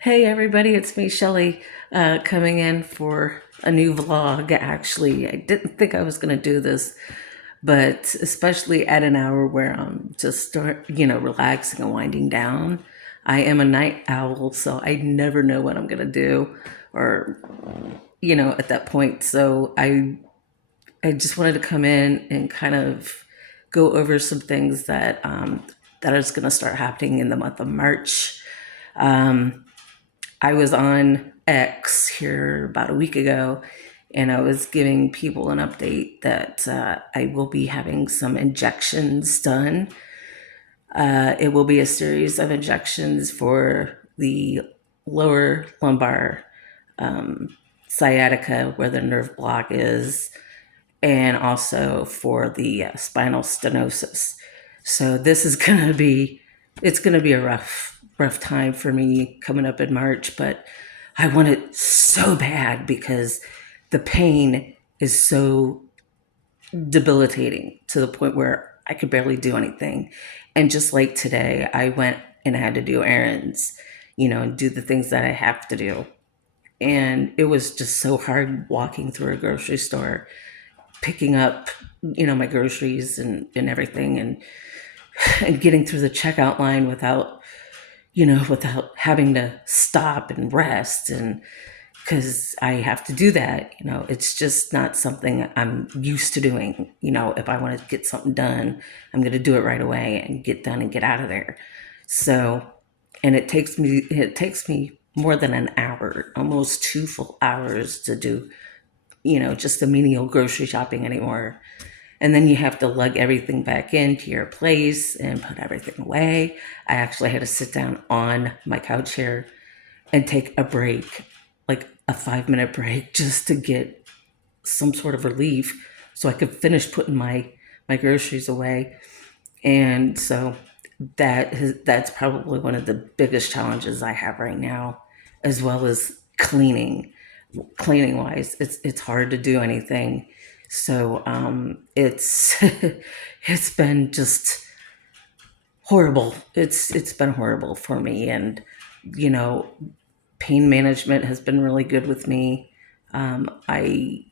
Hey everybody, it's me, Shellie, coming in for a new vlog. Actually, I didn't think I was going to do this, but especially at an hour where I'm just relaxing and winding down. I am a night owl, so I never know what I'm going to do, or at that point. So I just wanted to come in and kind of go over some things that is going to start happening in the month of March. Um, I was on X here about a week ago, and I was giving people an update that I will be having some injections done. It will be a series of injections for the lower lumbar sciatica, where the nerve block is, and also for the spinal stenosis. So this is gonna be, it's gonna be a rough time for me coming up in March, but I want it so bad because the pain is so debilitating to the point where I could barely do anything. And just like today, I went and I had to do errands, and do the things that I have to do. And it was just so hard walking through a grocery store, picking up, my groceries and everything, and getting through the checkout line without having to stop and rest. And because I have to do that, it's just not something I'm used to doing. If I want to get something done, I'm going to do it right away and get done and get out of there. So, and it takes me more than an hour, almost 2 full hours to do, just the menial grocery shopping anymore. And then you have to lug everything back into your place and put everything away. I actually had to sit down on my couch here and take a break, like a 5 minute break, just to get some sort of relief so I could finish putting my groceries away. And so that's probably one of the biggest challenges I have right now, as well as cleaning. Cleaning wise, it's hard to do anything. So it's it's been just horrible. It's been horrible for me, and you know, pain management has been really good with me. I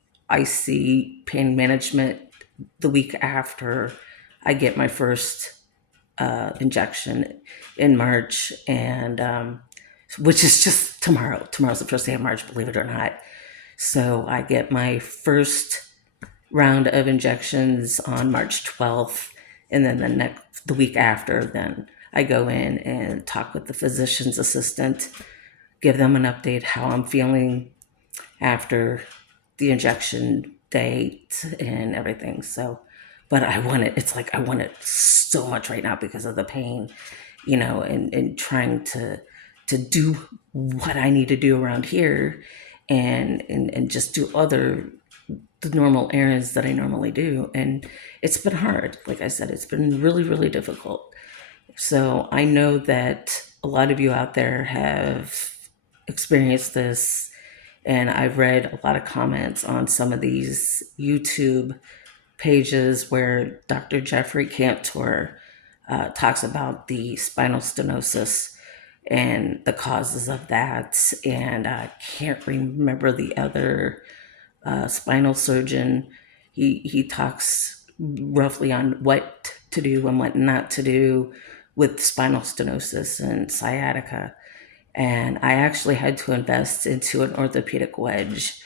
see pain management the week after I get my first injection in March, and which is just tomorrow. Tomorrow's the first day of March, believe it or not. So I get my first round of injections on March 12th, and then the week after, then I go in and talk with the physician's assistant, give them an update how I'm feeling after the injection date and everything. So, but I want it. It's like I want it so much right now because of the pain, and trying to do what I need to do around here, and just do other the normal errands that I normally do. And it's been hard. Like I said, it's been really, really difficult. So I know that a lot of you out there have experienced this, and I've read a lot of comments on some of these YouTube pages where Dr. Jeffrey Cantor talks about the spinal stenosis and the causes of that. And I can't remember the other spinal surgeon. He talks roughly on what to do and what not to do with spinal stenosis and sciatica. And I actually had to invest into an orthopedic wedge,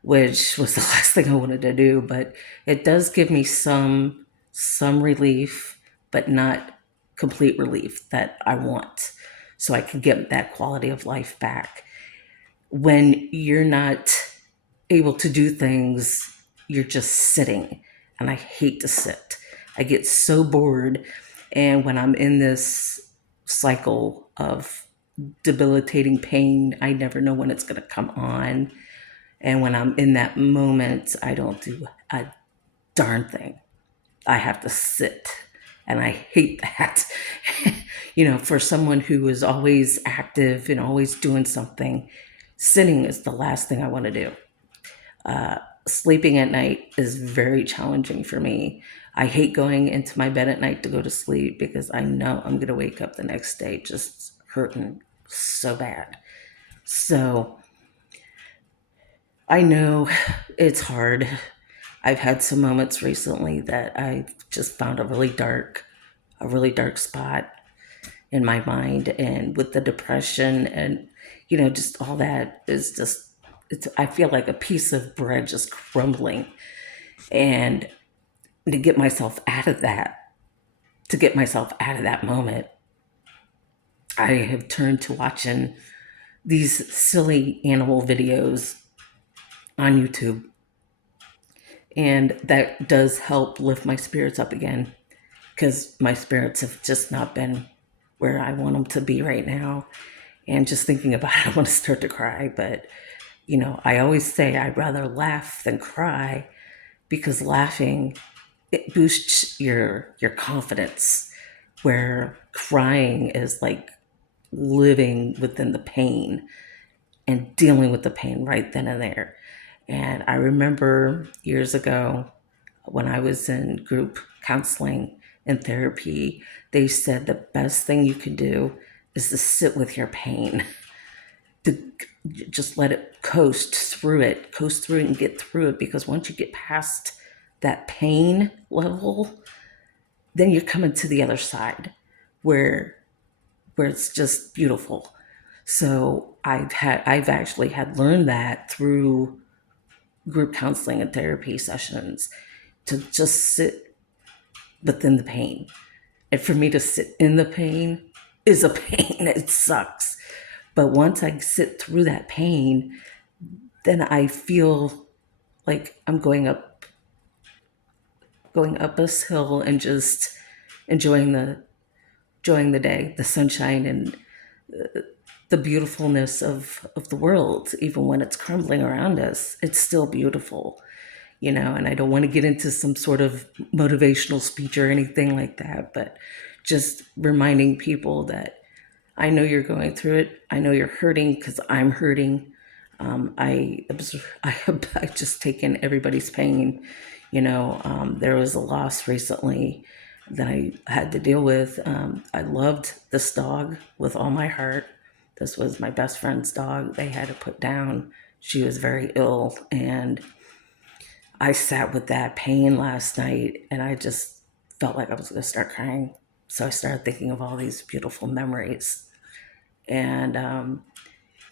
which was the last thing I wanted to do. But it does give me some relief, but not complete relief that I want, so I can get that quality of life back. When you're not able to do things, you're just sitting. And I hate to sit. I get so bored. And when I'm in this cycle of debilitating pain, I never know when it's going to come on. And when I'm in that moment, I don't do a darn thing. I have to sit. And I hate that. For someone who is always active and always doing something, sitting is the last thing I want to do. Sleeping at night is very challenging for me. I hate going into my bed at night to go to sleep because I know I'm going to wake up the next day just hurting so bad. So I know it's hard. I've had some moments recently that I've just found a really dark spot in my mind, and with the depression and just all that is just I feel like a piece of bread just crumbling, and to get myself out of that, moment, I have turned to watching these silly animal videos on YouTube, and that does help lift my spirits up again, because my spirits have just not been where I want them to be right now. And just thinking about it, I want to start to cry. But, I always say I'd rather laugh than cry, because laughing, it boosts your confidence, where crying is like living within the pain and dealing with the pain right then and there. And I remember years ago when I was in group counseling and therapy, they said the best thing you can do is to sit with your pain, to just let it coast through it and get through it. Because once you get past that pain level, then you're coming to the other side where it's just beautiful. So I've actually had learned that through group counseling and therapy sessions, to just sit within the pain. And for me to sit in the pain is a pain. It sucks. But once I sit through that pain, then I feel like I'm going up this hill and just enjoying the day, the sunshine, and the beautifulness of the world. Even when it's crumbling around us, it's still beautiful. And I don't want to get into some sort of motivational speech or anything like that, but just reminding people that I know you're going through it. I know you're hurting, because I'm hurting. I have just taken everybody's pain. There was a loss recently that I had to deal with. I loved this dog with all my heart. This was my best friend's dog. They had to put down. She was very ill, and I sat with that pain last night, and I just felt like I was going to start crying. So I started thinking of all these beautiful memories, and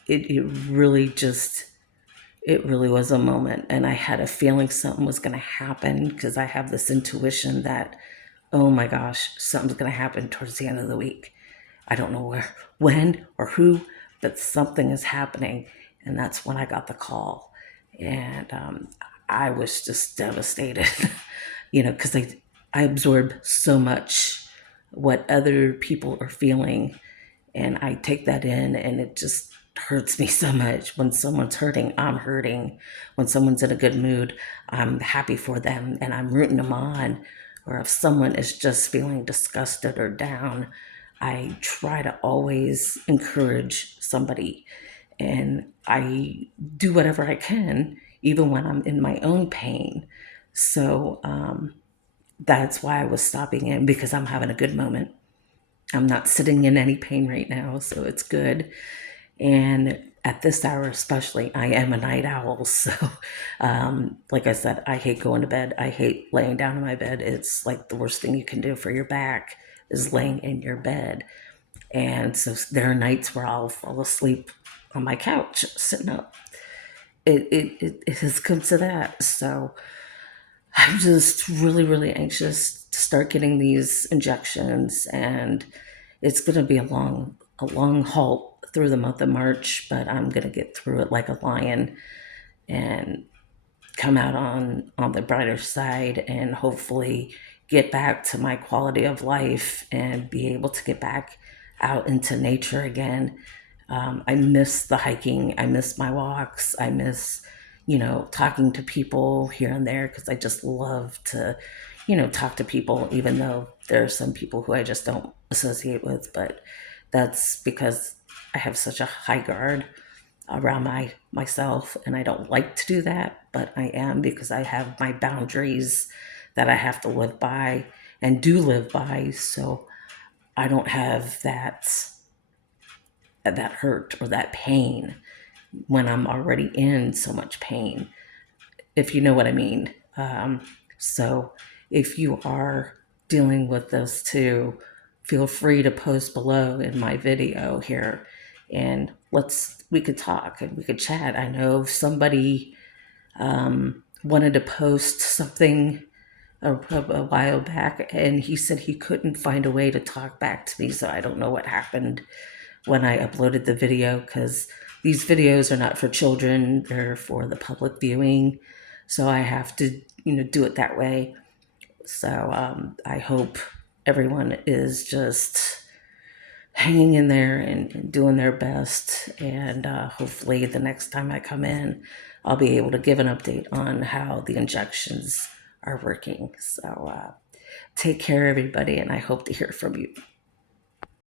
it really just it really was a moment. And I had a feeling something was going to happen, because I have this intuition that, oh my gosh, something's going to happen towards the end of the week. I don't know where, when, or who, but something is happening. And that's when I got the call. And I was just devastated, because I absorb so much what other people are feeling, and I take that in, and it just hurts me so much. When someone's hurting, I'm hurting. When someone's in a good mood, I'm happy for them and I'm rooting them on. Or if someone is just feeling disgusted or down, I try to always encourage somebody, and I do whatever I can, even when I'm in my own pain. So that's why I was stopping in, because I'm having a good moment. I'm not sitting in any pain right now, so it's good. And at this hour, especially, I am a night owl. So, like I said, I hate going to bed. I hate laying down in my bed. It's like the worst thing you can do for your back is laying in your bed. And so there are nights where I'll fall asleep on my couch sitting up. It has come to that. So I'm just really, really anxious to start getting these injections, and it's going to be a long halt through the month of March, but I'm going to get through it like a lion and come out on the brighter side, and hopefully get back to my quality of life and be able to get back out into nature again. I miss the hiking. I miss my walks. I miss, talking to people here and there, because I just love to, talk to people, even though there are some people who I just don't associate with. But that's because I have such a high guard around myself, and I don't like to do that, but I am, because I have my boundaries that I have to live by and do live by. So I don't have that that hurt or that pain when I'm already in so much pain, if you know what I mean. So if you are dealing with this too, feel free to post below in my video here, and we could talk and we could chat. I know somebody wanted to post something a while back, and he said he couldn't find a way to talk back to me. So I don't know what happened when I uploaded the video, because these videos are not for children, they're for the public viewing. So I have to, do it that way. So I hope everyone is just hanging in there and doing their best. And hopefully, the next time I come in, I'll be able to give an update on how the injections are working. So take care, everybody, and I hope to hear from you.